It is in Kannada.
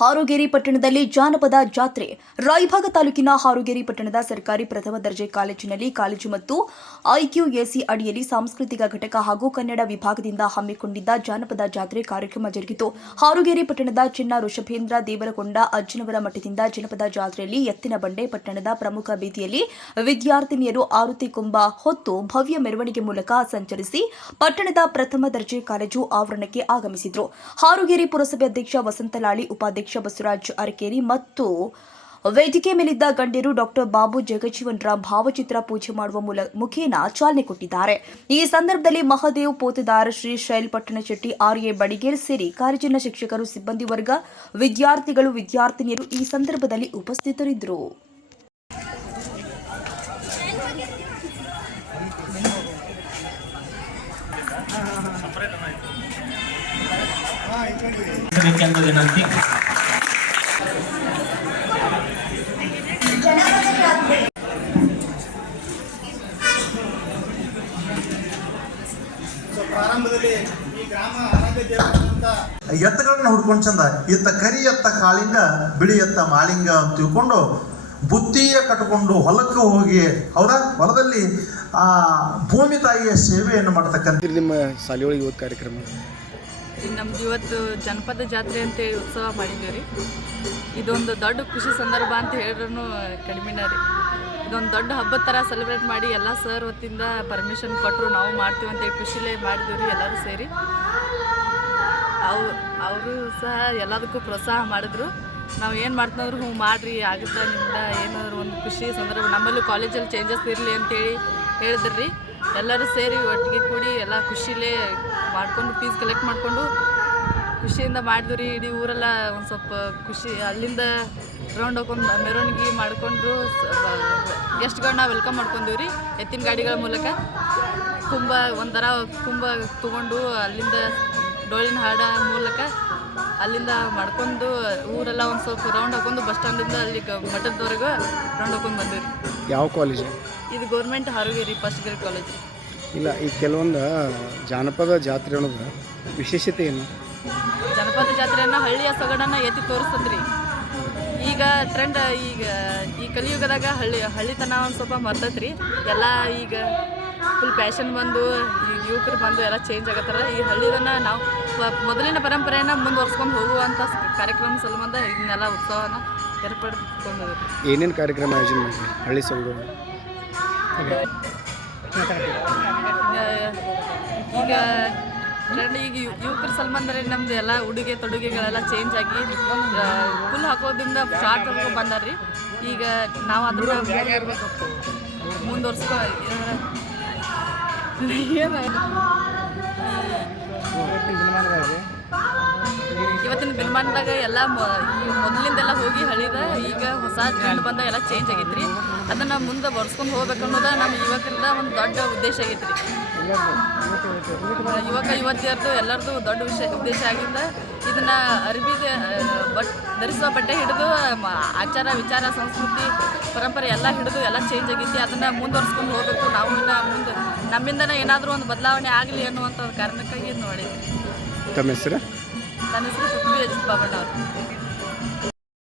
ಹಾರೋಗೇರಿ ಪಟ್ಟಣದಲ್ಲಿ ಜಾನಪದ ಜಾತ್ರೆ. ರಾಯಭಾಗ ತಾಲೂಕಿನ ಹಾರೋಗೇರಿ ಪಟ್ಟಣದ ಸರ್ಕಾರಿ ಪ್ರಥಮ ದರ್ಜೆ ಕಾಲೇಜಿನಲ್ಲಿ ಕಾಲೇಜು ಮತ್ತು ಐಕ್ಯೂಎಸಿ ಅಡಿಯಲ್ಲಿ ಸಾಂಸ್ಕೃತಿಕ ಘಟಕ ಹಾಗೂ ಕನ್ನಡ ವಿಭಾಗದಿಂದ ಹಮ್ಮಿಕೊಂಡಿದ್ದ ಜಾನಪದ ಜಾತ್ರೆ ಕಾರ್ಯಕ್ರಮ ಜರುಗಿತು. ಹಾರೋಗೇರಿ ಪಟ್ಟಣದ ಚಿನ್ನ ಋಷಭೇಂದ್ರ ದೇವರಕೊಂಡ ಅಜ್ಜನವರ ಮಠದಿಂದ ಜನಪದ ಜಾತ್ರೆಯಲ್ಲಿ ಎತ್ತಿನ ಬಂಡೆ ಪಟ್ಟಣದ ಪ್ರಮುಖ ಬೀದಿಯಲ್ಲಿ ವಿದ್ಯಾರ್ಥಿನಿಯರು ಆರುತಿ ಕುಂಭ ಹೊತ್ತು ಭವ್ಯ ಮೆರವಣಿಗೆ ಮೂಲಕ ಸಂಚರಿಸಿ ಪಟ್ಟಣದ ಪ್ರಥಮ ದರ್ಜೆ ಕಾಲೇಜು ಆವರಣಕ್ಕೆ ಆಗಮಿಸಿದರು. ಹಾರುಗೇರಿ ಪುರಸಭೆ ಅಧ್ಯಕ್ಷ ವಸಂತಲಾಳಿ ಉಪಾಧ್ಯಕ್ಷ ಬಸವರಾಜ್ ಅರಕೇರಿ ಮತ್ತು ವೇದಿಕೆ ಮೇಲಿದ್ದ ಗಣ್ಯರು ಡಾಕ್ಟರ್ ಬಾಬು ಜಗಜೀವನ್ ರಾಮ್ ಭಾವಚಿತ್ರ ಪೂಜೆ ಮಾಡುವ ಮೂಲ, ಮುಖೇನ ಚಾಲನೆ ಕೊಟ್ಟಿದ್ದಾರೆ. ಈ ಸಂದರ್ಭದಲ್ಲಿ ಮಹದೇವ್ ಪೋತದಾರ ಶ್ರೀ ಶೈಲ್ ಪಟ್ಟಣಶೆಟ್ಟಿ ಎ ಬಡಿಗೇರ್ ಸೇರಿ ಕಾರ್ಯಜನ ಶಿಕ್ಷಕರು, ಸಿಬ್ಬಂದಿ ವರ್ಗ, ವಿದ್ಯಾರ್ಥಿಗಳು, ವಿದ್ಯಾರ್ಥಿನಿಯರು ಈ ಸಂದರ್ಭದಲ್ಲಿ ಉಪಸ್ಥಿತರಿದ್ದರು. ಎತ್ತಗಳನ್ನ ಹುಡ್ಕೊಂಡು ಚಂದ ಇತ್ತ ಕರಿ, ಎತ್ತ ಕಾಳಿಂಗ, ಬಿಳಿ ಎತ್ತ ಮಾಳಿಂಗ ಅಂತ ತಿಳ್ಕೊಂಡು ಬುತ್ತಿಯ ಕಟ್ಕೊಂಡು ಹೊಲಕ್ಕೆ ಹೋಗಿ, ಹೌದಾ? ಹೊಲದಲ್ಲಿ, ಆ, ಭೂಮಿ ತಾಯಿಯ ಸೇವೆಯನ್ನು ಮಾಡ್ತಕ್ಕಂಥ ನಿಮ್ಮ ಇವತ್ತು ಕಾರ್ಯಕ್ರಮ. ನಮ್ದು ಇವತ್ತು ಜನಪದ ಜಾತ್ರೆ ಅಂತೇಳಿ ಉತ್ಸವ ಮಾಡಿದ್ದೀವಿ ರೀ. ಇದೊಂದು ದೊಡ್ಡ ಖುಷಿ ಸಂದರ್ಭ ಅಂತ ಹೇಳಿದ್ರು ಕಡಿಮೆನೇ ರೀ. ಇದೊಂದು ದೊಡ್ಡ ಹಬ್ಬದ ಥರ ಸೆಲೆಬ್ರೇಟ್ ಮಾಡಿ ಎಲ್ಲ ಸರ್ ಹೊತ್ತಿಂದ ಪರ್ಮಿಷನ್ ಕೊಟ್ಟರು ನಾವು ಮಾಡ್ತೀವಿ ಅಂತೇಳಿ ಖುಷಿಲೇ ಮಾಡಿದ್ವಿ ರೀ ಎಲ್ಲರೂ ಸೇರಿ. ಅವು, ಅವರು ಸಹ ಎಲ್ಲದಕ್ಕೂ ಪ್ರೋತ್ಸಾಹ ಮಾಡಿದ್ರು. ನಾವು ಏನು ಮಾಡ್ತಂದ್ರು ಹ್ಞೂ ಮಾಡಿರಿ, ಆಗುತ್ತಾ ನಿಮ್ಮಿಂದ ಏನಾದ್ರು ಒಂದು ಖುಷಿ ಸಂದರ್ಭ. ನಮ್ಮಲ್ಲೂ ಕಾಲೇಜಲ್ಲಿ ಚೇಂಜಸ್ ಇರಲಿ ಅಂತೇಳಿ ಹೇಳಿದ್ರಿ. ಎಲ್ಲರೂ ಸೇರಿ ಒಟ್ಟಿಗೆ ಕೂಡಿ ಎಲ್ಲ ಖುಷಿಲೇ ಮಾಡ್ಕೊಂಡು ಫೀಸ್ ಕಲೆಕ್ಟ್ ಮಾಡಿಕೊಂಡು ಖುಷಿಯಿಂದ ಮಾಡಿದ್ವಿ ರೀ. ಇಡೀ ಊರೆಲ್ಲ ಒಂದು ಸ್ವಲ್ಪ ಖುಷಿ, ಅಲ್ಲಿಂದ ರೌಂಡ್ ಹೋಗ್ಕೊಂಡು ಮೆರವಣಿಗೆ ಮಾಡಿಕೊಂಡು ಗೆಸ್ಟ್ಗಳನ್ನ ವೆಲ್ಕಮ್ ಮಾಡ್ಕೊಂಡಿವ್ರಿ ಎತ್ತಿನ ಗಾಡಿಗಳ ಮೂಲಕ. ತುಂಬ ಒಂಥರ ತುಂಬ ತಗೊಂಡು ಅಲ್ಲಿಂದ ಡೋಳಿನ ಹಾಡ ಮೂಲಕ ಅಲ್ಲಿಂದ ಮಾಡ್ಕೊಂಡು ಊರೆಲ್ಲ ಒಂದು ಸ್ವಲ್ಪ ರೌಂಡ್ ಹಾಕೊಂಡು ಬಸ್ ಸ್ಟ್ಯಾಂಡಿಂದ ಅಲ್ಲಿ ಮಠದವರೆಗೂ ರೌಂಡ್ ಹಾಕೊಂಡು ಬಂದಿವಿ ರೀ. ಯಾವ ಕಾಲೇಜ್ ಇದು government Harugeri first grade college ಇಲ್ಲ ಈ ಕೆಲವೊಂದು ಜಾನಪದ ಜಾತ್ರೆ ಅನ್ನೋದು ವಿಶೇಷತೆ ಏನು? ಜನಪದ ಜಾತ್ರೆಯನ್ನ ಹಳ್ಳಿಯ ಸೊಗಡನ್ನ ಎತ್ತಿ ತೋರಿಸ್ತದ್ರಿ. ಈಗ ಟ್ರೆಂಡ್ ಈಗ ಈ ಕಲಿಯುಗದಾಗ ಹಳ್ಳಿ ಹಳ್ಳಿತನ ಒಂದು ಸ್ವಲ್ಪ ಮರ್ತೈತ್ರಿ. ಎಲ್ಲ ಈಗ ಫುಲ್ ಫ್ಯಾಷನ್ ಬಂದು ಈ ಯುವಕರು ಬಂದು ಎಲ್ಲ ಚೇಂಜ್ ಆಗತ್ತಾರ. ಈ ಹಳ್ಳಿದನ್ನ ನಾವು ಮೊದಲಿನ ಪರಂಪರೆಯನ್ನು ಮುಂದುವರ್ಸ್ಕೊಂಡು ಹೋಗುವಂಥ ಕಾರ್ಯಕ್ರಮ ಸಂಬಂಧ ಇದನ್ನೆಲ್ಲ ಉತ್ಸವನ ಏನೇನು ಕಾರ್ಯಕ್ರಮ ಆಯೋಜನೆ ಮಾಡಿ ಹಳ್ಳಿ ಸಂಘ ಈಗ ಟ್ರೆಂಡ್ ಈಗ ಯು- ಯುವಕರ ಸಲ್ಮಾನ್ರೆ ನಮ್ದು ಎಲ್ಲ ಉಡುಗೆ ತೊಡುಗೆಗಳೆಲ್ಲ ಚೇಂಜ್ ಆಗಿ ಫುಲ್ ಹಾಕೋದ್ರಿಂದ ಶಾರ್ಟ್ ಹಾಕೋ ಬಂದಾರ್ರಿ. ಈಗ ನಾವು ಅದ್ರ ಮುಂದುವರ್ಸ್ಕೊ ಏನು ಇವತ್ತಿನ ದಿನಮಾನದಾಗ ಎಲ್ಲ ಮೊದಲಿಂದೆಲ್ಲ ಹೋಗಿ ಹಳಿದ ಈಗ ಹೊಸ ಟ್ರೆಂಡ್ ಬಂದ ಎಲ್ಲ ಚೇಂಜ್ ಆಗೈತ್ರಿ. ಅದನ್ನ ಮುಂದೆ ಬರ್ಸ್ಕೊಂಡು ಹೋಗ್ಬೇಕು ಅನ್ನೋದು ನಮ್ಮ ಯುವಕರಿಂದ ಒಂದು ದೊಡ್ಡ ಉದ್ದೇಶ ಆಗೈತ್ರಿ. ಯುವಕ, ಯುವತಿಯರ್ದು ಎಲ್ಲರದು ದೊಡ್ಡ ವಿಷಯ ಉದ್ದೇಶ ಆಗಿಂದ ಇದನ್ನ ಅರಿವಿಗೆ ಬಟ್, ಧರಿಸುವ ಬಟ್ಟೆ ಹಿಡಿದು ಆಚಾರ, ವಿಚಾರ, ಸಂಸ್ಕೃತಿ, ಪರಂಪರೆ ಎಲ್ಲ ಹಿಡಿದು ಎಲ್ಲ ಚೇಂಜ್ ಆಗೈತಿ. ಅದನ್ನ ಮುಂದುವರ್ಸ್ಕೊಂಡು ಹೋಗ್ಬೇಕು. ನಾವು ಮುಂದೆ, ನಮ್ಮಿಂದನೇ ಏನಾದರೂ ಒಂದು ಬದಲಾವಣೆ ಆಗಲಿ ಅನ್ನುವಂಥ ಕಾರಣಕ್ಕಾಗಿ ನೋಡಿ ತಮ್ಮ ಹೆಸರು? ನನ್ನ ಹೆಸರು ಪೃಥ್ವಿ ಅಜಿತ್ ಬಾಬಣ್ಣ ಅವರು